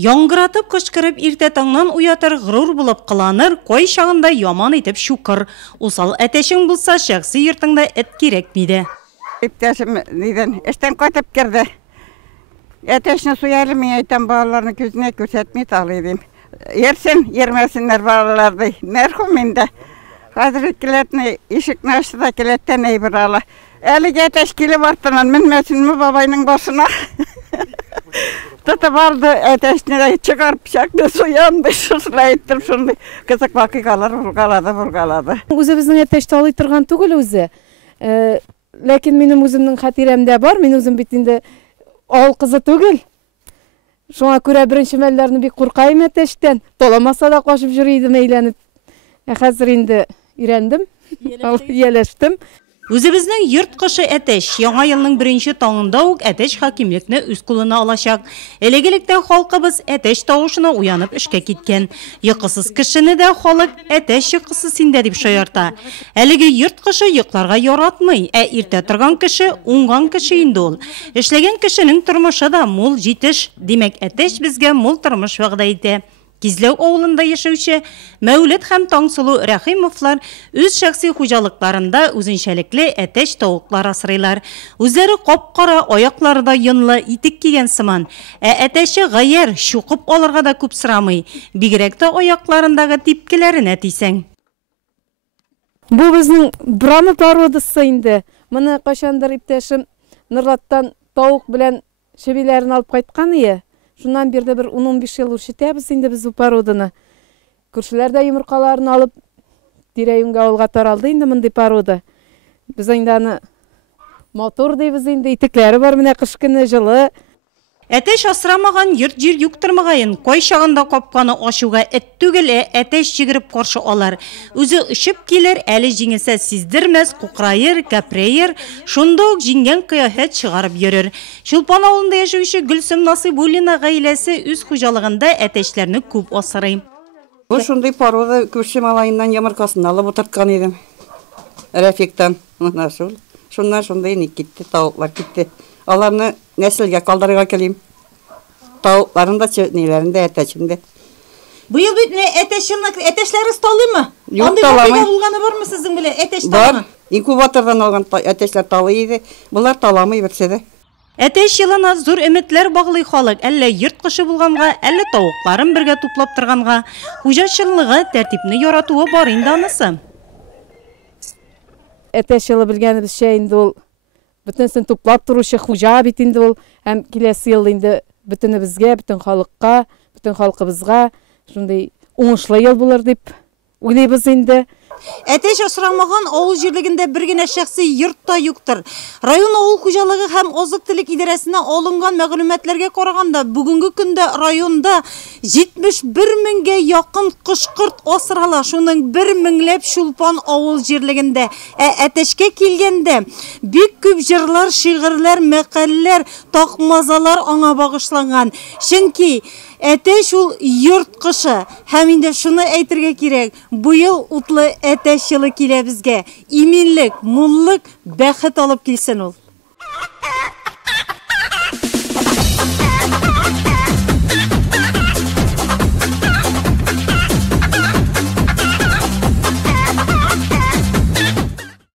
Яңгыратып кычкырып иртә таңнан уятыр, гырур булып кыланыр, кой шагында яман итеп шукыр. Усал әтәшең булса, шәхси йортыңда эт кирәкмиде. Иптәшем дидән, эштән кайтып керде. Әтәшне суялы мен әйтәм, балаларны күзенә күрсәтмей талыйдым. Ерсен, ермәсеннәр балаларды. Мәрхүм инде. Хәзер киләтне ишекне ачты да киләттән әйбер ала. Әлегә әтәш килеп артыннан менмәсенме бабайның башына. Тата барды әтәшне чыгарып чакны суянды, шулай әйттем шундый. Кызык вакыйгалар бургалады. Үзебезнең әтәш талый торган түгел үзе. Ләкин минем үземнең хатиремдә бар, мин үзем бит инде авыл кызы түгел. Шуңа күрә беренче мәлләрне бик куркайм әтәштән. Толамаса да кашып йөридем әйләнеп. Хәзер инде өйрәндем, ияләштем. Үзебезнең йорт кышы әтәш яңа елның беренче таңында ук әтәш хакимлекне үз кулына алачак. Элегелектә халкыбыз әтәш тавышына уянып эшкә киткән. Йокысыз кешене дә халык әтәш йокысы синдә дип шаярта. Әлеге йорт кышы йокларга яратмый, иртә торган кеше уңган кеше инде ул. Эшләгән кешенең тормышы да мул җитеш. Димәк, әтәш безгә мул тормыш вәгъдә итә. Кизләү авылында яшәүче Мәүлид һәм Таңсылу Рәхимовлар үз шәхси хуҗалыкларында үзенчәлекле әтәш тавыклар асрыйлар. Үзләре капкара, аяклары да йонлы, итек кигән сыман. Әтәше гаяр, шуқып алырга да күп сорамый. Бигрәк тә аякларындагы типкеләренә тисәң. Бу безнең Брама породасы инде. Моны кашандыр иптәшем Нырлаттан тавык белән шебиләрен алып кайткан ие. Шуннан берде bir 10-15 ел үрчетәбез инде без бу породаны. Күршеләр дә йомыркаларын алып тирә-юнга авылга таралды инде мондый порода. Без инде аны мотор дибез инде, итекләре бар, менә кыш көне җылы. Әтәш асрамаган йорт җир юктырмаган, кай шагында капканы ачуга эт түгел, әтәш җигереп каршы алар. Үзе ишеп килер, әле җиңелсә сиздермәс, кукрайыр, кәпрәйер, шунда ук җиңгән кыяфәт чыгарып йөрер. Чулпан авылында яшәүче Гөлсем Насыйбуллина гаиләсе үз хуҗалыгында әтәшләрне күп асрый. Бу шундый порода күрше малайыннан ямыркасын алып утырткан идем. Рәфиктан, мына шул. Шуннан шундай ник китте, тавыклар китте. Аларны нәселгә калдырырга келим. Тавыкларын да ниләрендә әтәчемдә. Бу ел бит әтәшләре талыймы? Андый талымы булганы бармы сезнең белән әтәш талымы? Бар. Инкубатордан алган әтәшләр талый иде. Булар таламый берсе дә. Әтәш елына зур өметләр баглый халык. Әллә йорт кышы булганга, әллә тавыкларын бергә туплап торганга, хуҗачылыгы, тәртипне яратуы бар инде анысы. Әтәш елы белгәнебезчә инде ул бөтенсен туплап торучы хуҗа бит инде ул. Һәм киләсе ел инде бөтенебезгә, бөтен халыкка, бөтен халкыбызга шундый уңышлы ел булыр дип уйлыйбыз инде. Әтәш асрамаган авыл җирлегендә бер генә шәхси йорт та юктыр. Район авыл хуҗалыгы һәм азык-төлек идарәсенә алынган мәгълүматларга караганда, бүгенге көндә районда 71 меңгә якын кышкырт асрала. Шуның 1 меңләп Чулпан авыл җирлегендә. Әтәшкә килгәндә бик күп җырлар, шигырьләр, мәкаләләр, такмазалар аңа багышланган. Чөнки әтәш ул йорт кышы. Һәм инде шуны әйтергә кирәк. Бу ел утлы әтәш елы килә безгә. Иминлек, муллык, бәхет алып килсен ул.